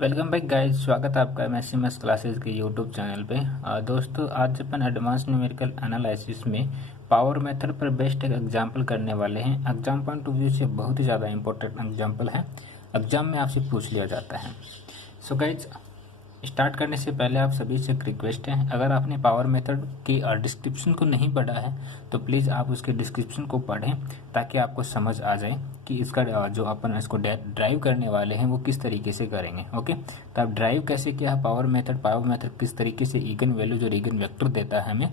Welcome back guys, स्वागत है आपका मैथमेटिक्स क्लासेस के यूट्यूब चैनल पे। दोस्तों, आज अपन एडवांस न्यूमेरिकल एनालिसिस में पावर मेथड पर बेस्ड एक एग्जांपल करने वाले हैं। एग्जाम पॉइंट ऑफ व्यू से बहुत ही ज़्यादा इंपॉर्टेंट एग्जांपल है, एग्जाम में आपसे पूछ लिया जाता है। सो गाइज, स्टार्ट करने से पहले आप सभी से एक रिक्वेस्ट है, अगर आपने पावर मेथड की डिस्क्रिप्शन को नहीं पढ़ा है तो प्लीज़ आप उसके डिस्क्रिप्शन को पढ़ें ताकि आपको समझ आ जाए कि इसका जो अपन इसको ड्राइव करने वाले हैं वो किस तरीके से करेंगे। ओके, तो आप ड्राइव कैसे किया है पावर मेथड किस तरीके से इगन वैल्यू जो इगन वेक्टर देता है हमें,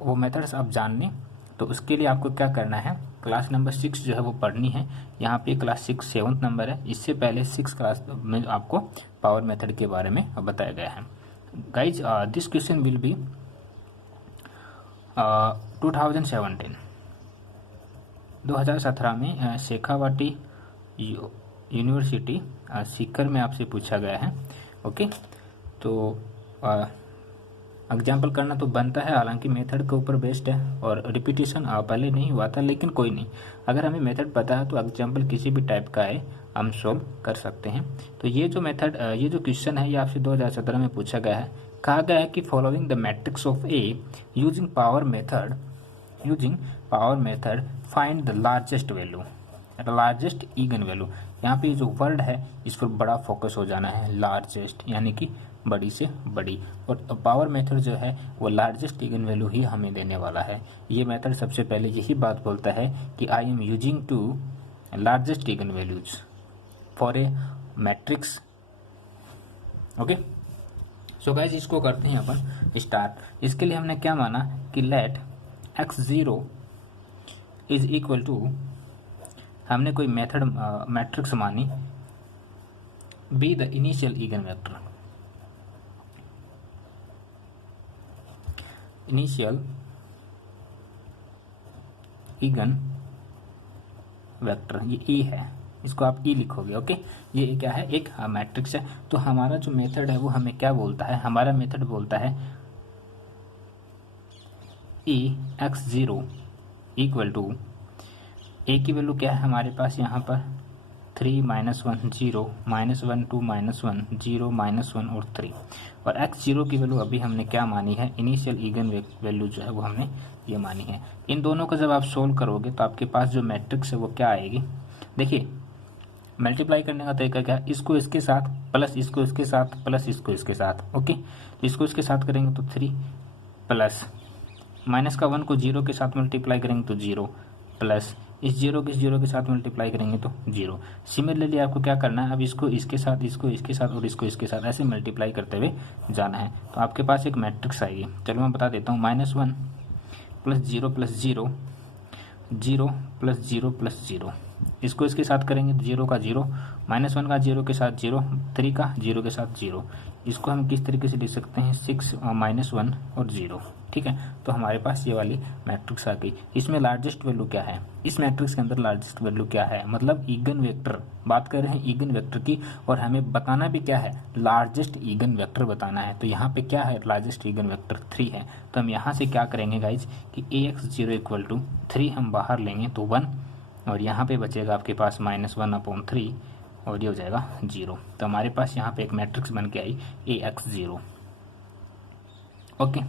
वो मेथड्स आप जान लें। तो उसके लिए आपको क्या करना है, क्लास नंबर 6 जो है वो पढ़नी है। यहाँ पे क्लास 6 7th नंबर है, इससे पहले 6 क्लास में आपको पावर मेथड के बारे में बताया गया है। Guys, this question will be 2017 में शेखावाटी यूनिवर्सिटी सीकर में आपसे पूछा गया है। ओके, तो एग्जाम्पल करना तो बनता है, हालांकि मेथड के ऊपर बेस्ड है और रिपीटेशन पहले नहीं हुआ था, लेकिन कोई नहीं, अगर हमें मेथड पता है तो एग्जाम्पल किसी भी टाइप का है हम सोल्व कर सकते हैं। तो ये जो मेथड ये जो क्वेश्चन है ये आपसे 2017 में पूछा गया है। कहा गया है कि following the matrix of A using power method find the largest value, largest eigen value. यहाँ पे जो वर्ड है इस पर बड़ा फोकस हो जाना है, लार्जेस्ट यानी कि बड़ी से बड़ी, और पावर मेथड जो है वो लार्जेस्ट इगन वैल्यू ही हमें देने वाला है। ये मेथड सबसे पहले यही बात बोलता है कि I am using two largest eigen values for a matrix. Okay, so guys, इसको करते हैं अपन स्टार्ट। इसके लिए हमने क्या माना कि late x0 is equal to, हमने कोई मेथड मैट्रिक्स मानी be the initial eigen vector, initial eigen vector, ये ई है, इसको आप ई लिखोगे। ओके, ये क्या है, एक मैट्रिक्स है। तो हमारा जो मेथड है वो हमें क्या बोलता है, हमारा मेथड बोलता है ई x0 इक्वल टू, ए की वैल्यू क्या है हमारे पास यहाँ पर 3 -1 0 -1 2 -1 0 -1 और 3, और x0 की वैल्यू अभी हमने क्या मानी है, इनिशियल इगन वैल्यू जो है वो हमने ये मानी है। इन दोनों को जब आप सोल्व करोगे तो आपके पास जो मैट्रिक्स है वो क्या आएगी, देखिए मल्टीप्लाई करने का तरीका क्या है, इसको इसके साथ प्लस इसको इसके साथ प्लस इसको इसके साथ। ओके, तो इसको इसके साथ करेंगे तो 3 प्लस माइनस का 1 को 0 के साथ मल्टीप्लाई करेंगे तो 0 प्लस इस 0 के साथ मल्टीप्लाई करेंगे तो 0। सिमिलरली आपको क्या करना है, अब इसको इसके साथ, इसको इसके साथ और इसको इसके साथ ऐसे मल्टीप्लाई करते हुए जाना है। तो आपके पास एक मैट्रिक्स आएगी, चलो मैं बता देता हूँ, -1 +0 +0 0 +0 +0, इसको इसके साथ करेंगे तो 0 का 0, -1 का 0 के साथ 0, 3 का 0 के साथ 0। इसको हम किस तरीके से लिख सकते हैं, 6 -1 और 0। ठीक है, तो हमारे पास ये वाली मैट्रिक्स आ गई। इसमें लार्जेस्ट वैल्यू क्या है, इस मैट्रिक्स के अंदर लार्जेस्ट वैल्यू क्या है, मतलब इगन वेक्टर, बात कर रहे हैं इगन वेक्टर की, और हमें बताना भी क्या है, लार्जेस्ट इगन वेक्टर बताना है। तो यहाँ पे क्या है, लार्जेस्ट इगन वेक्टर 3 है। तो हम यहाँ से क्या करेंगे गाइज कि AX0 इक्वल टू 3 हम बाहर लेंगे तो 1, और यहाँ पे बचेगा आपके पास -1/3 और ये हो जाएगा 0। तो हमारे पास यहाँ पे एक मैट्रिक्स बन के आई AX0। ओके,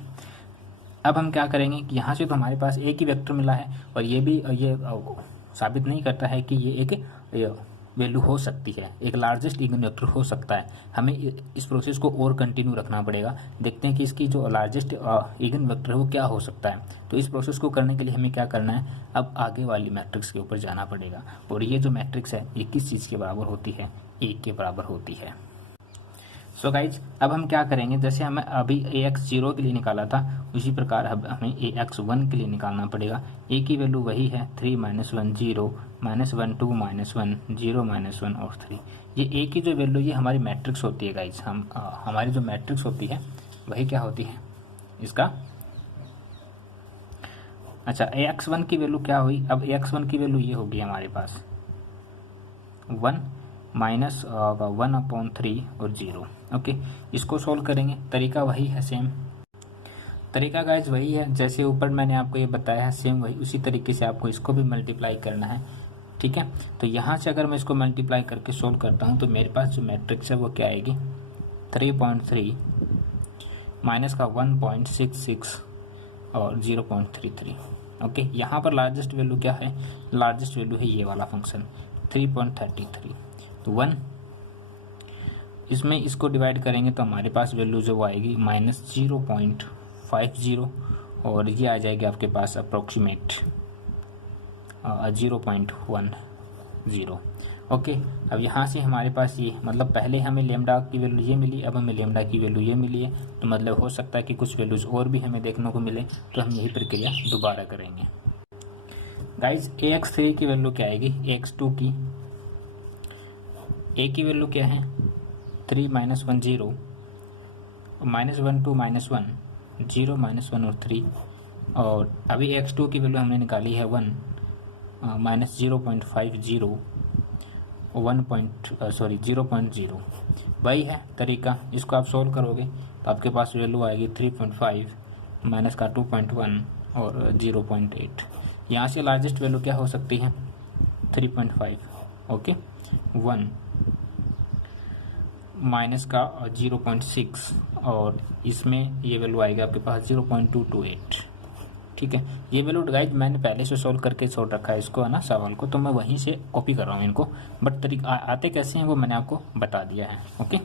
अब हम क्या करेंगे कि यहाँ से तो हमारे पास एक ही वेक्टर मिला है, और ये भी ये साबित नहीं करता है कि ये एक वैल्यू हो सकती है, एक लार्जेस्ट इगन वेक्टर हो सकता है। हमें इस प्रोसेस को और कंटिन्यू रखना पड़ेगा, देखते हैं कि इसकी जो लार्जेस्ट इगन वेक्टर है वो क्या हो सकता है। तो इस प्रोसेस को करने के लिए हमें क्या करना है, अब आगे वाली मैट्रिक्स के ऊपर जाना पड़ेगा, और ये जो मैट्रिक्स है ये किस चीज़ के बराबर होती है, 1 के बराबर होती है। सो गाइज, अब हम क्या करेंगे, जैसे हमें अभी AX0 के लिए निकाला था उसी प्रकार अब हमें AX1 के लिए निकालना पड़ेगा। ए की वैल्यू वही है 3 -1 0 -1 2 -1 0 -1 और 3। ये ए की जो वैल्यू ये हमारी मैट्रिक्स होती है गाइज, हमारी जो मैट्रिक्स होती है वही क्या होती है इसका। अच्छा, AX1 की वैल्यू क्या हुई, अब AX1 की वैल्यू ये होगी हमारे पास 1 -1/3 और 0। ओके, इसको सोल्व करेंगे, तरीका वही है, सेम तरीका गाइज वही है जैसे ऊपर मैंने आपको ये बताया है, सेम वही उसी तरीके से आपको इसको भी मल्टीप्लाई करना है। ठीक है। तो यहाँ से अगर मैं इसको मल्टीप्लाई करके सोल्व करता हूँ तो मेरे पास जो मैट्रिक्स है वो क्या आएगी, 3.3 माइनस का 1.66 और 0.33। ओके, यहाँ पर लार्जेस्ट वैल्यू क्या है, लार्जेस्ट वैल्यू है ये वाला फंक्शन 3.33। तो 1 इसमें इसको डिवाइड करेंगे तो हमारे पास वैल्यू जो वो आएगी -0.50 और ये आ जाएगी आपके पास अप्रोक्सीमेट 0.10। ओके, अब यहाँ से हमारे पास ये मतलब पहले हमें लेमडा की वैल्यू ये मिली, अब हमें लेमडा की वैल्यू ये मिली है, तो मतलब हो सकता है कि कुछ वैल्यूज़ और भी हमें देखने को मिले, तो हम यही प्रक्रिया दोबारा करेंगे। गाइज AX3 की वैल्यू क्या आएगी, AX2 की A की वैल्यू क्या है 3 - 1 0 -1 2 -1 0 -1 और 3, और अभी AX2 की वैल्यू हमने निकाली है 1 -0.50 0.0 वही है तरीका। इसको आप सोल्व करोगे तो आपके पास वैल्यू आएगी 3.5 माइनस का 2.1 और 0.8। यहाँ से लार्जेस्ट वैल्यू क्या हो सकती है 3.5। ओके, 1 माइनस का 0.6 और इसमें ये वैल्यू आएगी आपके पास 0.228। ठीक है, ये वैल्यू गाइज मैंने पहले से सोल्व करके छोड़ रखा है इसको, है ना, सवाल को, तो मैं वहीं से कॉपी कर रहा हूँ इनको, बट तरीका आते कैसे हैं वो मैंने आपको बता दिया है। ओके,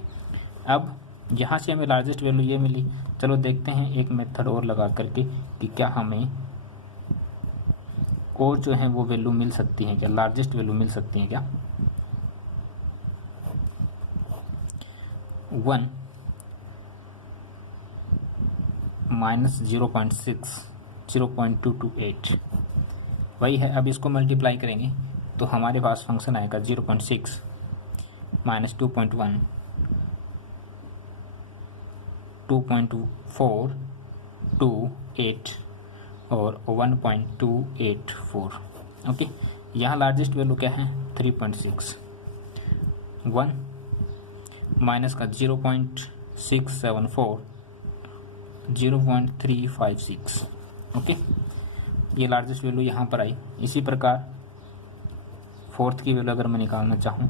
अब यहाँ से हमें लार्जेस्ट वैल्यू ये मिली, चलो देखते हैं एक मेथड और लगा करके कि क्या हमें और जो है वो वैल्यू मिल सकती है क्या, लार्जेस्ट वैल्यू मिल सकती है क्या। 1 माइनस 0.6 0.228 वही है। अब इसको मल्टीप्लाई करेंगे तो हमारे पास फंक्शन आएगा 0.6 माइनस 2.1 2.428 और 1.284। ओके, यहाँ लार्जेस्ट वैल्यू क्या है 3.6। 1 माइनस का 0.674 0.356। ओके, ये लार्जेस्ट वैल्यू यहाँ पर आई। इसी प्रकार फोर्थ की वैल्यू अगर मैं निकालना चाहूँ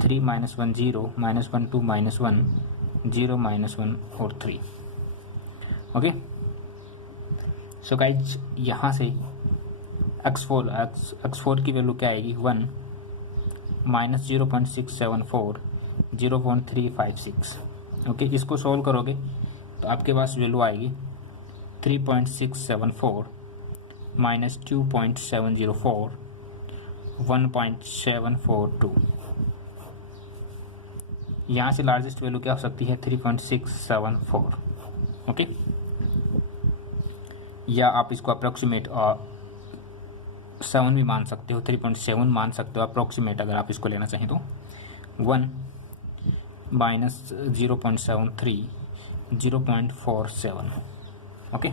3 - 1 0 -1 2 -1 0 -1 और 3। ओके, सो गाइज यहाँ से x4 की वैल्यू क्या आएगी 1 माइनस 0.674 0.356। ओके, इसको सोल्व करोगे तो आपके पास वैल्यू आएगी 3.674 माइनस 2.704 1.742। यहाँ से लार्जेस्ट वैल्यू क्या हो सकती है 3.674। ओके, या आप इसको अप्रोक्सीमेट 7 भी मान सकते हो, 3.7 मान सकते हो अप्रोक्सीमेट अगर आप इसको लेना चाहें तो। 1 माइनस 0.73 0.47। ओके,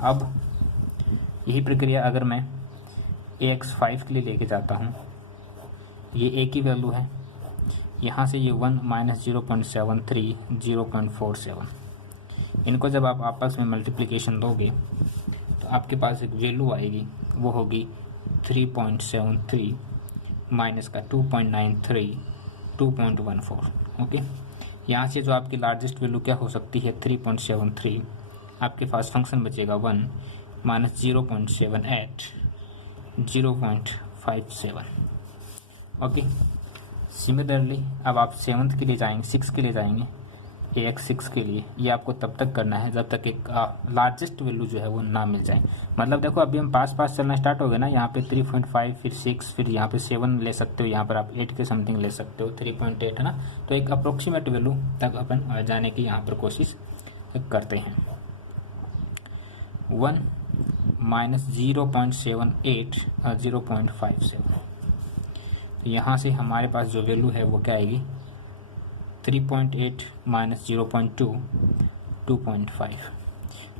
अब यही प्रक्रिया अगर मैं AX5 के लिए लेके जाता हूँ, ये A की वैल्यू है, यहाँ से ये 1 माइनस 0.73 0.47, इनको जब आप आपस में मल्टीप्लिकेशन दोगे तो आपके पास एक वैल्यू आएगी, वो होगी 3.73 माइनस का 2.93 2.14। ओके, यहाँ से जो आपकी लार्जेस्ट वैल्यू क्या हो सकती है 3.73, आपके पास फंक्शन बचेगा 1 माइनस 0.78 0.57। ओके, सिमिलरली अब आप 7th के लिए जाएंगे, 6 के लिए जाएंगे, AX6 के लिए ये आपको तब तक करना है जब तक एक लार्जेस्ट वैल्यू जो है वो ना मिल जाए। मतलब देखो अभी हम पास चलना स्टार्ट हो गए ना, यहाँ पे 3.5 फिर 6 फिर यहाँ पे 7 ले सकते हो, यहाँ पर आप 8 के समथिंग ले सकते हो, 3.8 है ना, तो एक अप्रोक्सीमेट वैल्यू तक अपन जाने की यहाँ पर कोशिश करते हैं। 1 माइनस 0.78 0.57, तो यहाँ से हमारे पास जो वैल्यू है वो क्या आएगी 3.8 माइनस 0.2 2.5।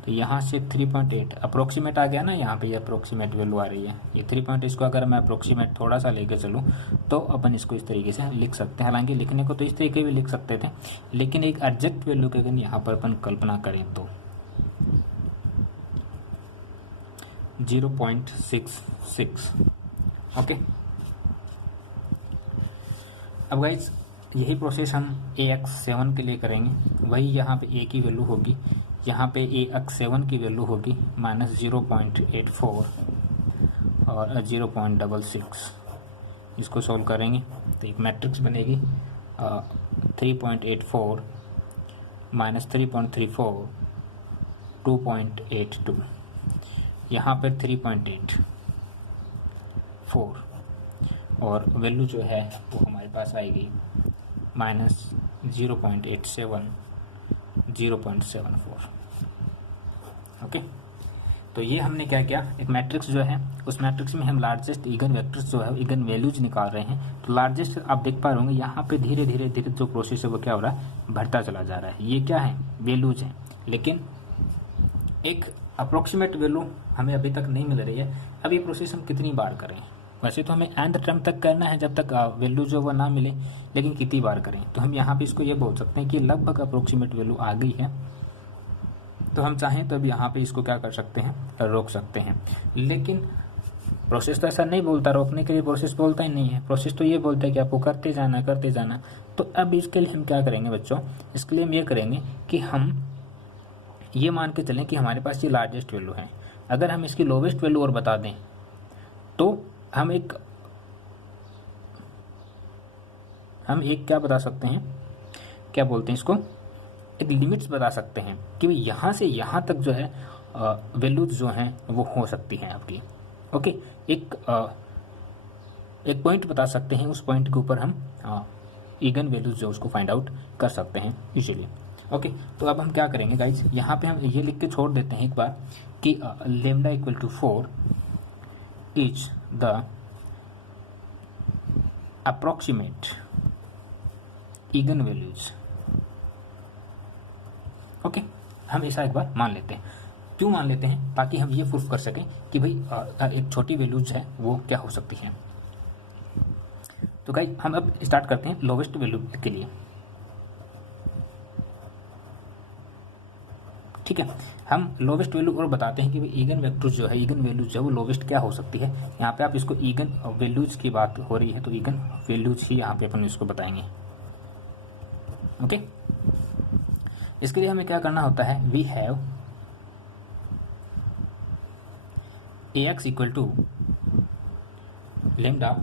तो यहाँ से 3.8 अप्रोक्सीमेट आ गया ना, यहाँ पे ये अप्रोक्सीमेट वैल्यू आ रही है, ये 3.8 इसको अगर मैं अप्रोक्सीमेट थोड़ा सा लेके चलूँ तो अपन इसको इस तरीके से लिख सकते हैं। हालांकि लिखने को तो इस तरीके भी लिख सकते थे, लेकिन एक एग्जैक्ट वैल्यू की अगर यहाँ पर अपन कल्पना करें तो 0.66। ओके, अब गाइज यही प्रोसेस हम AX7 के लिए करेंगे, वही यहाँ पे A की वैल्यू होगी, यहाँ पे AX7 की वैल्यू होगी -0.84 और 0.66। इसको सॉल्व करेंगे तो एक मैट्रिक्स बनेगी 3.84 -3.34 2.82, यहाँ पर 3.84 और वैल्यू जो है वो हमारे पास आएगी -0.87 0.74। ओके, तो ये हमने क्या किया, एक मैट्रिक्स जो है उस मैट्रिक्स में हम लार्जेस्ट इगन वेक्टर्स जो है इगन वैल्यूज निकाल रहे हैं। तो लार्जेस्ट आप देख पा रहे होंगे यहाँ पे धीरे धीरे धीरे जो प्रोसेस है वो क्या हो रहा है, बढ़ता चला जा रहा है। ये क्या है, वैल्यूज है, लेकिन एक अप्रोक्सीमेट वैल्यू हमें अभी तक नहीं मिल रही है। अब ये प्रोसेस हम कितनी बार करें, वैसे तो हमें nth टर्म तक करना है जब तक वैल्यू जो वो ना मिले, लेकिन कितनी बार करें, तो हम यहाँ पे इसको ये बोल सकते हैं कि लगभग अप्रोक्सीमेट वैल्यू आ गई है। तो हम चाहें तो अब यहाँ पे इसको क्या कर सकते हैं, रोक सकते हैं। लेकिन प्रोसेस तो ऐसा नहीं बोलता, रोकने के लिए प्रोसेस बोलता ही नहीं है। प्रोसेस तो ये बोलता है कि आपको करते जाना करते जाना। तो अब इसके लिए हम क्या करेंगे बच्चों, इसके लिए हम ये करेंगे कि हम ये मान के चलें कि हमारे पास ये लार्जेस्ट वैल्यू है। अगर हम इसकी लोवेस्ट वैल्यू और बता दें तो हम एक क्या बता सकते हैं, क्या बोलते हैं इसको, एक लिमिट्स बता सकते हैं कि भाई यहाँ से यहाँ तक जो है वैल्यूज जो हैं वो हो सकती हैं आपकी। ओके, एक पॉइंट बता सकते हैं, उस पॉइंट के ऊपर हम इगन वैल्यूज जो उसको फाइंड आउट कर सकते हैं यूजुअली। ओके, तो अब हम क्या करेंगे गाइज, यहाँ पे हम ये लिख के छोड़ देते हैं एक बार कि lambda equal to 4 is the approximate eigen values. Okay, हम ऐसा एक बार मान लेते हैं। क्यों मान लेते हैं, ताकि हम ये प्रूफ कर सकें कि भाई एक छोटी वैल्यूज है वो क्या हो सकती है। तो गाइस हम अब स्टार्ट करते हैं लोवेस्ट वैल्यू के लिए। ठीक है, हम लोवेस्ट वैल्यू और बताते हैं कि भाई ईगन वेक्टर्स जो है, ईगन वैल्यूज जो है वो लोवेस्ट क्या हो सकती है। यहाँ पे आप इसको ईगन वैल्यूज की बात हो रही है तो ईगन वैल्यूज ही यहाँ पे अपन इसको बताएंगे। ओके, इसके लिए हमें क्या करना होता है, we have AX equal to lambda,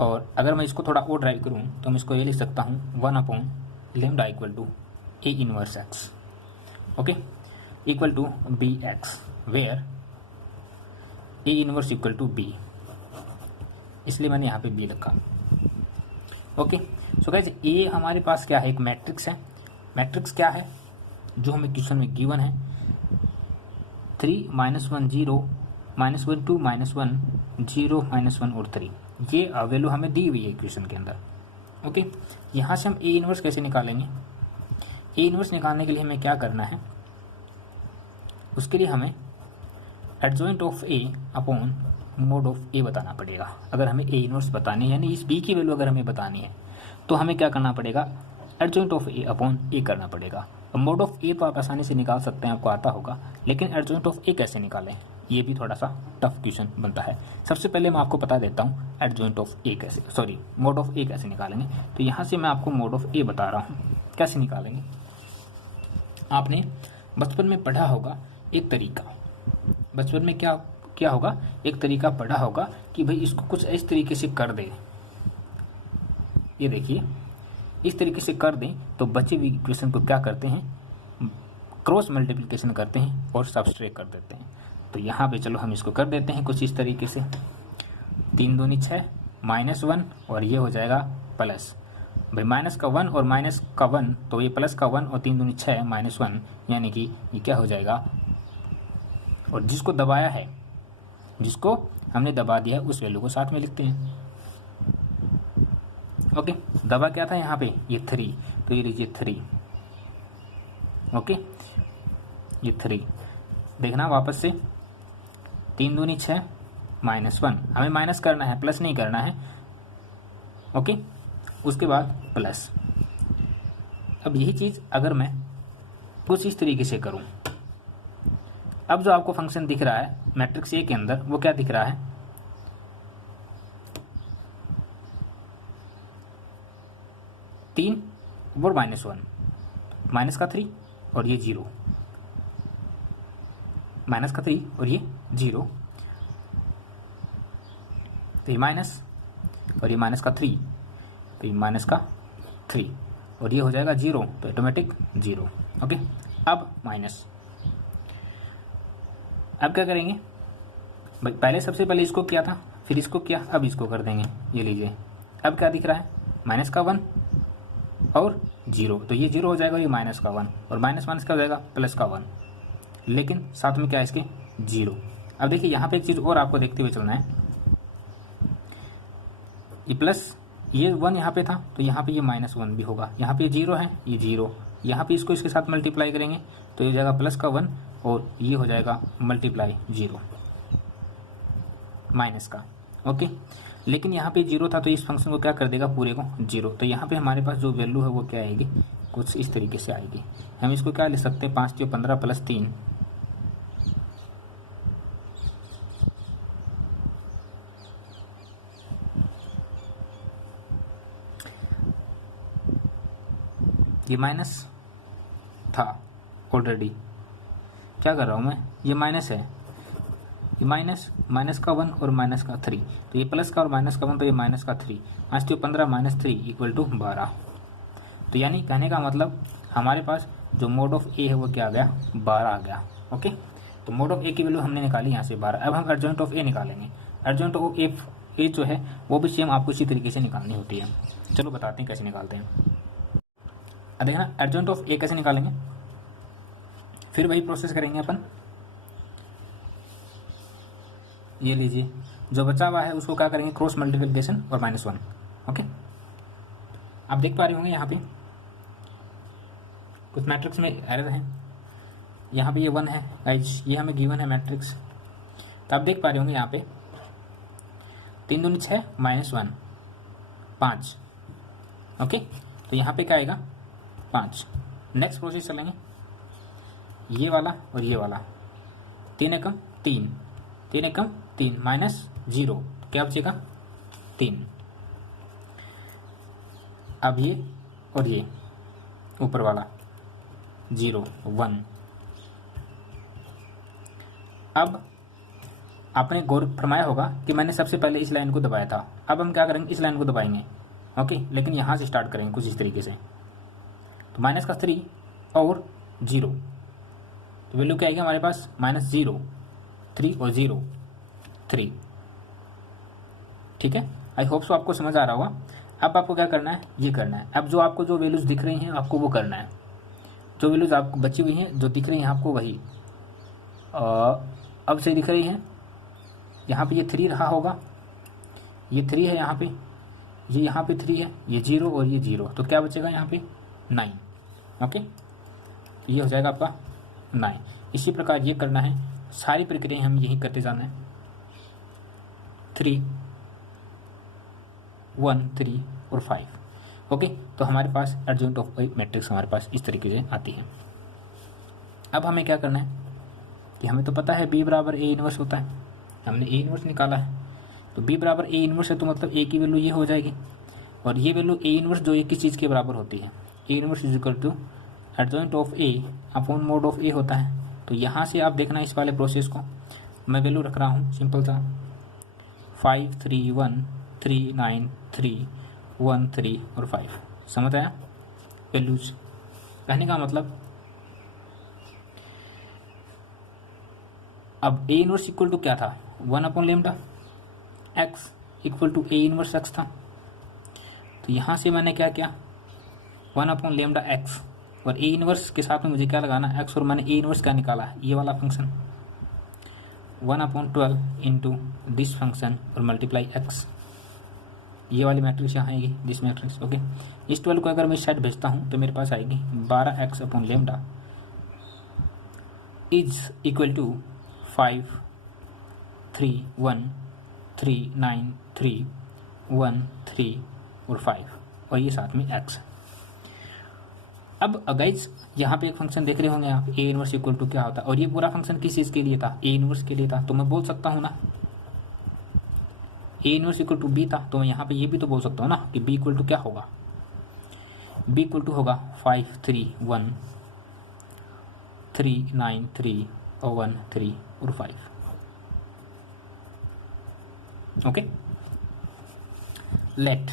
और अगर मैं इसको थोड़ा और ड्राइव करूँ तो मैं इसको ये लिख सकता हूँ 1 lambda equal to A inverse X। Okay, equal to BX where A inverse equal to B, इसलिए मैंने यहाँ पे B लिखा। ओके, सो गाइस ये हमारे पास क्या है, एक मैट्रिक्स है। मैट्रिक्स क्या है जो हमें क्वेश्चन में गिवन है, 3 -1 0 -1 2 -1 0 -1 और 3, ये वैल्यू हमें दी हुई है क्वेश्चन के अंदर। ओके, यहाँ से हम A इनवर्स कैसे निकालेंगे, A इनवर्स निकालने के लिए हमें क्या करना है, उसके लिए हमें adjoint of A upon mode of A बताना पड़ेगा। अगर हमें A इनवर्स बतानी है, यानी इस B की वैल्यू अगर हमें बतानी है तो हमें क्या करना पड़ेगा, adjoint of A upon A करना पड़ेगा। अब मोड ऑफ A तो आप आसानी से निकाल सकते हैं, आपको आता होगा, लेकिन एडजॉइंट ऑफ A कैसे निकालें, ये भी थोड़ा सा टफ क्वेश्चन बनता है। सबसे पहले मैं आपको बता देता हूँ एडजॉइंट ऑफ A कैसे, सॉरी मोड ऑफ A कैसे निकालेंगे। तो यहाँ से मैं आपको मोड ऑफ A बता रहा हूँ कैसे निकालेंगे। आपने बचपन में पढ़ा होगा एक तरीका, बचपन में क्या होगा, एक तरीका पढ़ा होगा कि भाई इसको कुछ इस तरीके से कर दे, ये देखिए इस तरीके से कर दें तो बचे हुए इक्वेशन को क्या करते हैं, क्रॉस मल्टीप्लिकेशन करते हैं और सबट्रैक्ट कर देते हैं। तो यहाँ पे चलो हम इसको कर देते हैं कुछ इस तरीके से, 3 दूनी 6 -1 और ये हो जाएगा प्लस, भाई माइनस का 1 और माइनस का 1, तो ये प्लस का 1 और 3 दूनी 6 -1, यानी कि ये क्या हो जाएगा, और जिसको दबाया है, जिसको हमने दबा दिया है उस वैल्यू को साथ में लिखते हैं। ओके, दबा क्या था यहाँ पे, ये 3, तो ये लीजिए 3। ओके, ये 3 देखना वापस से, 3 दूनी 6 -1, हमें माइनस करना है, प्लस नहीं करना है। ओके, उसके बाद प्लस। अब यही चीज़ अगर मैं कुछ इस तरीके से करूं, अब जो आपको फंक्शन दिख रहा है मैट्रिक्स ए के अंदर वो क्या दिख रहा है, 3 और -1, माइनस का 3 और ये 0, माइनस का 3 और ये 0, तो ये माइनस और ये माइनस का 3, तो ये माइनस का 3 और ये हो जाएगा 0, तो ऑटोमेटिक 0। ओके, अब माइनस, अब क्या करेंगे भाई, पहले सबसे पहले इसको किया था, फिर इसको किया, अब इसको कर देंगे। ये लीजिए, अब क्या दिख रहा है, माइनस का 1 और 0, तो ये 0 हो जाएगा, ये माइनस का 1 और माइनस माइनस क्या हो जाएगा, प्लस का 1, लेकिन साथ में क्या है इसके 0। अब देखिए यहाँ पे एक चीज़ और आपको देखते हुए चलना है, ये प्लस ये 1 यहाँ पे था, तो यहाँ पे ये -1 भी होगा, यहाँ पे 0 है, ये 0, यहाँ पे इसको इसके साथ मल्टीप्लाई करेंगे तो ये हो जाएगा प्लस का 1 और ये हो जाएगा मल्टीप्लाई 0 माइनस का। ओके, लेकिन यहाँ पे 0 था तो इस फंक्शन को क्या कर देगा, पूरे को 0, तो यहाँ पे हमारे पास जो वैल्यू है वो क्या आएगी, कुछ इस तरीके से आएगी। हम इसको क्या लिख सकते हैं, 5 × 15 + 3, ये माइनस था ऑलरेडी, क्या कर रहा हूँ मैं, ये माइनस है, ये माइनस का 1 और माइनस का 3, तो ये प्लस का और माइनस का 1, तो ये माइनस का 3, 5 × 15 - 3 = 12। तो यानी कहने का मतलब हमारे पास जो मोड ऑफ ए है वो क्या आ गया, 12 आ गया। ओके, तो मोड ऑफ ए की वैल्यू हमने निकाली यहाँ से 12। अब हम एडजॉइंट ऑफ ए निकालेंगे। एडजॉइंट ऑफ ए जो है वो भी सेम आपको इसी तरीके से निकालनी होती है। चलो बताते हैं कैसे निकालते हैं। अब देखना, एडजॉइंट ऑफ ए कैसे निकालेंगे, फिर वही प्रोसेस करेंगे अपन। ये लीजिए, जो बचा हुआ है उसको क्या करेंगे, क्रॉस मल्टीप्लिकेशन और -1। ओके, आप देख पा रहे होंगे यहाँ पे कुछ मैट्रिक्स में एरर है, यहाँ पे ये 1 है गाइस, ये हमें गिवन है मैट्रिक्स, तो आप देख पा रहे होंगे यहाँ पे 3 दूनी 6 -1 5। ओके, तो यहाँ पे क्या आएगा 5। नेक्स्ट प्रोसेस चलेंगे, ये वाला और ये वाला, 3 एकम 3, 3 एकम 3 -0, क्या बचेगा 3। अब ये और ये ऊपर वाला 0 1। अब आपने गौर फरमाया होगा कि मैंने सबसे पहले इस लाइन को दबाया था, अब हम क्या करेंगे, इस लाइन को दबाएंगे। ओके, लेकिन यहाँ से स्टार्ट करेंगे कुछ इस तरीके से, तो माइनस का 3 और 0, तो वैल्यू क्या आएगी हमारे पास, -0 3 और 0 3। ठीक है, आई होप सो आपको समझ आ रहा होगा। अब आपको क्या करना है, ये करना है। अब जो आपको जो वैल्यूज दिख रही हैं आपको वो करना है, जो वैल्यूज आपको बची हुई हैं जो दिख रही हैं आपको वही अब सही दिख रही हैं। यहाँ पे ये 3 रहा होगा, ये 3 है यहाँ पे, ये यहाँ पे 3 है, ये 0 और ये 0, तो क्या बचेगा यहाँ पे 9। ओके, ये हो जाएगा आपका 9। इसी प्रकार ये करना है, सारी प्रक्रिया हम यही करते जाना है। 3 1 3 और 5। ओके, तो हमारे पास एडजॉइंट ऑफ ए मैट्रिक्स हमारे पास इस तरीके से आती है। अब हमें क्या करना है कि हमें तो पता है B = A इनवर्स होता है, हमने A इनवर्स निकाला है, तो B = A इनवर्स है तो मतलब A की वैल्यू ये हो जाएगी, और ये वैल्यू A इनवर्स जो एक किस चीज़ के बराबर होती है, A inverse = adjoint of A upon mode of A होता है। तो यहाँ से आप देखना इस वाले प्रोसेस को, मैं वैल्यू रख रहा हूँ सिंपल सा 5 3 1 3 9 3 1 3 और 5। समझ आया वैल्यूज, कहने का मतलब अब A इनवर्स इक्वल टू क्या था, 1/λ x = A इनवर्स x था। तो यहाँ से मैंने क्या किया, 1/λ x और A इनवर्स के साथ में मुझे क्या लगाना x, और मैंने A इनवर्स क्या निकाला है, ये वाला फंक्शन 1/12 इंटू दिस फंक्शन और मल्टीप्लाई x, ये वाली मैट्रिक्स यहाँ आएगी दिस मैट्रिक्स। ओके, इस 12 को अगर मैं साइड भेजता हूँ तो मेरे पास आएगी 12x/λ इज इक्वल टू 5 3 1 3 9 3 1 3 और 5, और ये साथ में x। अब गाइस यहाँ पे एक फंक्शन देख रहे होंगे आप, A इनवर्स इक्वल टू क्या होता है, और ये पूरा फंक्शन किस चीज़ के लिए था, A इनवर्स के लिए था। तो मैं बोल सकता हूँ ना A inverse equal to B था, तो मैं यहाँ पे ये भी तो बोल सकता हूँ ना कि B इक्वल टू क्या होगा, बी इक्वल टू होगा 5 3 1 3 9 3 और 1 3 और 5। ओके, लेट,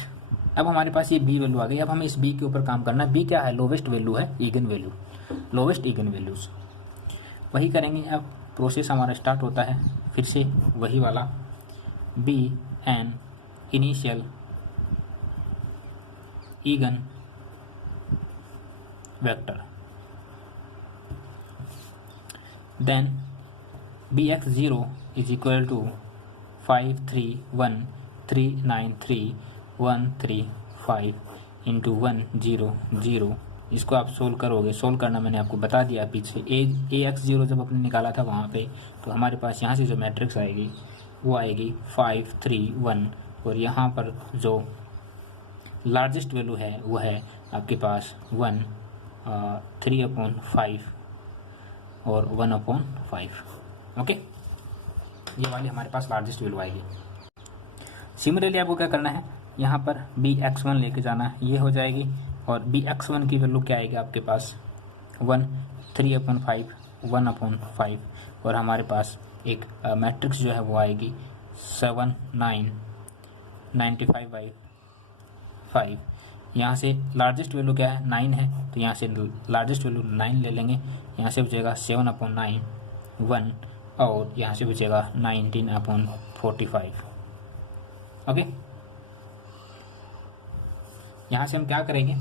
अब हमारे पास ये बी वैल्यू आ गई। अब हमें इस बी के ऊपर काम करना है। बी क्या है? लोवेस्ट वैल्यू है, eigen value, lowest eigen values. वही करेंगे। अब प्रोसेस हमारा स्टार्ट होता है फिर से वही वाला, be an initial eigen vector, then B X 0 is equal to 5 3 1 3 9 3 1 3 5 into 1 0 0। इसको आप सोल्व करोगे, सोल्व करना मैंने आपको बता दिया पीछे। ए एक्स 0 जब आपने निकाला था वहाँ पे, तो हमारे पास यहाँ से जो मैट्रिक्स आएगी वो आएगी 5 3 1, और यहाँ पर जो लार्जेस्ट वैल्यू है वो है आपके पास 1 3/5 और 1/5। ओके, ये वाली हमारे पास लार्जेस्ट वैल्यू आएगी। सिमिलरली आपको क्या करना है, यहाँ पर बी एक्स 1 लेके जाना है, ये हो जाएगी। और बी एक्स 1 की वैल्यू क्या आएगी आपके पास 1 3/5 1/5, और हमारे पास एक मैट्रिक्स जो है वो आएगी 7 9 95/5। यहाँ से लार्जेस्ट वैल्यू क्या है 9 है, तो यहाँ से लार्जेस्ट वैल्यू 9 ले लेंगे। यहाँ से बचेगा 7/9 1, और यहाँ से बचेगा 19/45। ओके, यहाँ से हम क्या करेंगे,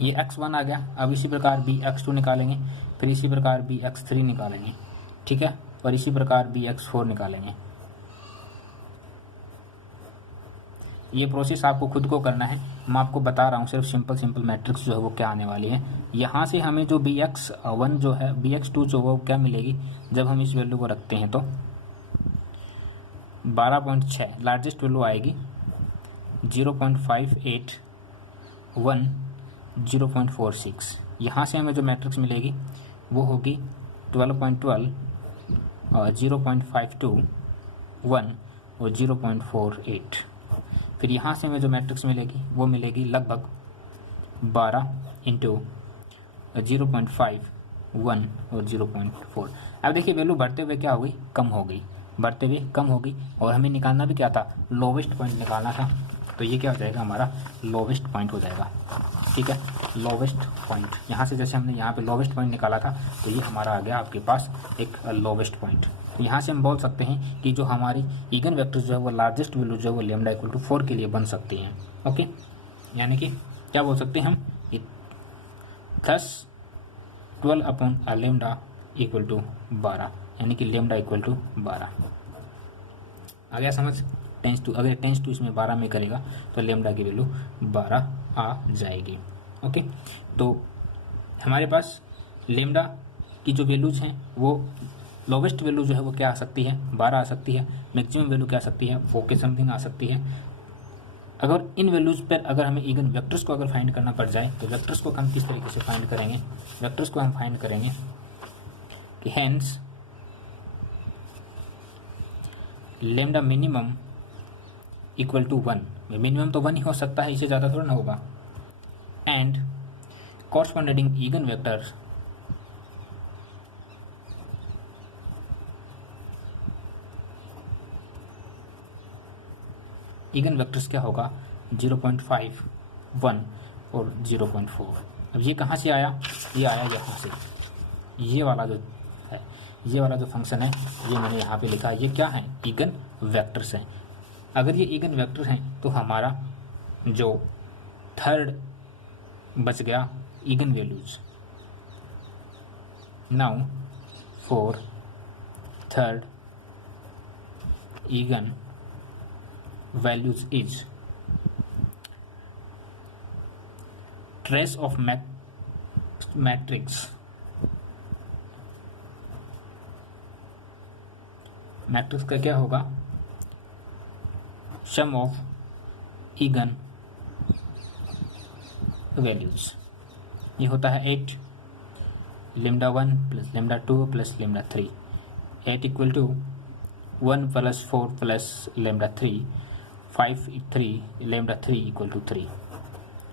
ये x1 आ गया। अब इसी प्रकार बी x2 निकालेंगे, फिर इसी प्रकार बी x3 निकालेंगे, ठीक है, और इसी प्रकार बी x4 निकालेंगे। ये प्रोसेस आपको खुद को करना है, मैं आपको बता रहा हूँ सिर्फ सिंपल मैट्रिक्स जो है वो क्या आने वाली है। यहाँ से हमें जो बी x1 जो है, बी x2 जो वो क्या मिलेगी जब हम इस वैल्यू को रखते हैं, तो 12.6 लार्जेस्ट वैल्यू आएगी, 0.58 1 0.46। यहाँ से हमें जो मैट्रिक्स मिलेगी वो होगी 12.12 0.52 1 और 0.48। फिर यहाँ से हमें जो मैट्रिक्स मिलेगी वो मिलेगी लगभग 12 इंटू 0.5 1 और 0.4। अब देखिए वैल्यू बढ़ते हुए क्या हो गई, कम हो गई, बढ़ते हुए कम हो गई, और हमें निकालना भी क्या था, लोवेस्ट पॉइंट निकालना था। तो ये क्या हो जाएगा, हमारा लोवेस्ट पॉइंट हो जाएगा, ठीक है, लोवेस्ट पॉइंट। यहाँ से जैसे हमने यहाँ पे लोवेस्ट पॉइंट निकाला था, तो ये हमारा आ गया आपके पास एक लोवेस्ट पॉइंट। तो यहाँ से हम बोल सकते हैं कि जो हमारी इगन वेक्टर जो है वो लार्जेस्ट वैल्यू जो है वो लैम्डा इक्वल टू 4 के लिए बन सकती हैं। ओके, यानी कि क्या बोल सकते हैं हम, थस 12 लैम्डा इक्वल टू 12, यानी कि लैम्डा इक्वल टू 12। आ गया समझ? अगर टेंस टू इसमें 12 में करेगा तो लैम्डा की वैल्यू 12 आ जाएगी। ओके, तो हमारे पास लैम्डा की जो वैल्यूज हैं वो लोवेस्ट वैल्यू जो है वो क्या आ सकती है, 12 आ सकती है। मैक्सिमम वैल्यू क्या आ सकती है, 4 के समथिंग आ सकती है। अगर इन वैल्यूज पर अगर हमें इगन वेक्टर्स को अगर फाइंड करना पड़ जाए, तो वेक्टर्स को हम किस तरीके से फाइंड करेंगे, वेक्टर्स को हम फाइंड करेंगे कि hence lambda minimum equal to 1, minimum तो 1 ही हो सकता है, इससे ज़्यादा थोड़ा ना होगा, and corresponding eigen vectors eigen vectors क्या होगा 0.5 1 और 0.4। अब ये कहाँ से आया, ये आया यहाँ से, ये वाला जो है, ये वाला जो फंक्शन है ये मैंने यहाँ पे लिखा है, ये क्या है, इगन वेक्टर्स हैं। अगर ये इगन वेक्टर हैं तो हमारा जो थर्ड बच गया eigen values. Now for third eigen values is trace of matrix का क्या होगा, sum of इगन वैल्यूज। ये होता है 8 lambda 1 plus lambda 2 plus lambda 3, 8 equal to 1 plus 4 plus lambda 3 5 3 lambda 3 equal to 3।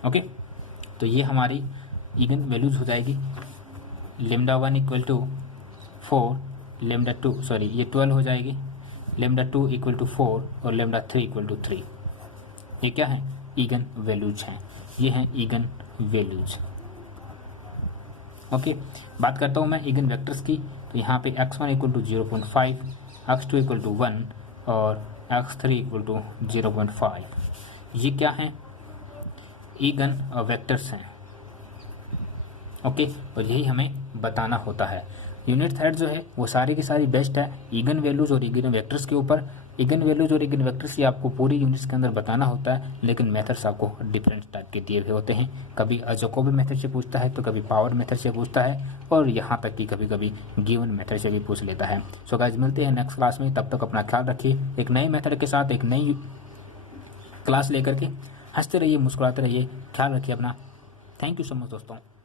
Okay, तो ये हमारी इगन वैल्यूज हो जाएगी। Lambda 1 equal to 4, lambda 2 sorry ये 12 हो जाएगी, लेमडा 2 इक्वल टू 4 और लेमडा 3 इक्वल टू 3। ये क्या है? इगन वैल्यूज हैं। ये हैं इगन वैल्यूज। ओके, बात करता हूँ मैं इगन वेक्टर्स की। तो यहाँ पे x1 equal to 0.5, x2 equal to 1 और x3 इक्वल टू 0.5। ये क्या हैं? इगन वेक्टर्स हैं। ओके, और यही हमें बताना होता है। यूनिट थ्रेड जो है वो सारी की सारी बेस्ट है इगन वैल्यूज और इगन वेक्टर्स के ऊपर। इगन वैल्यूज और इगन वेक्टर्स ये आपको पूरी यूनिट्स के अंदर बताना होता है, लेकिन मेथड्स आपको डिफरेंट टाइप के दिए हुए होते हैं। कभी जैकोबी मेथड से पूछता है, तो कभी पावर मेथड से पूछता है, और यहाँ तक कि कभी कभी गिवन मेथड से भी पूछ लेता है। सो गाइस, मिलते हैं नेक्स्ट क्लास में। तब तक अपना ख्याल रखिए। एक नए मेथड के साथ एक नई क्लास लेकर के हंसते रहिए, मुस्कुराते रहिए। ख्याल रखिए अपना। थैंक यू सो मच दोस्तों।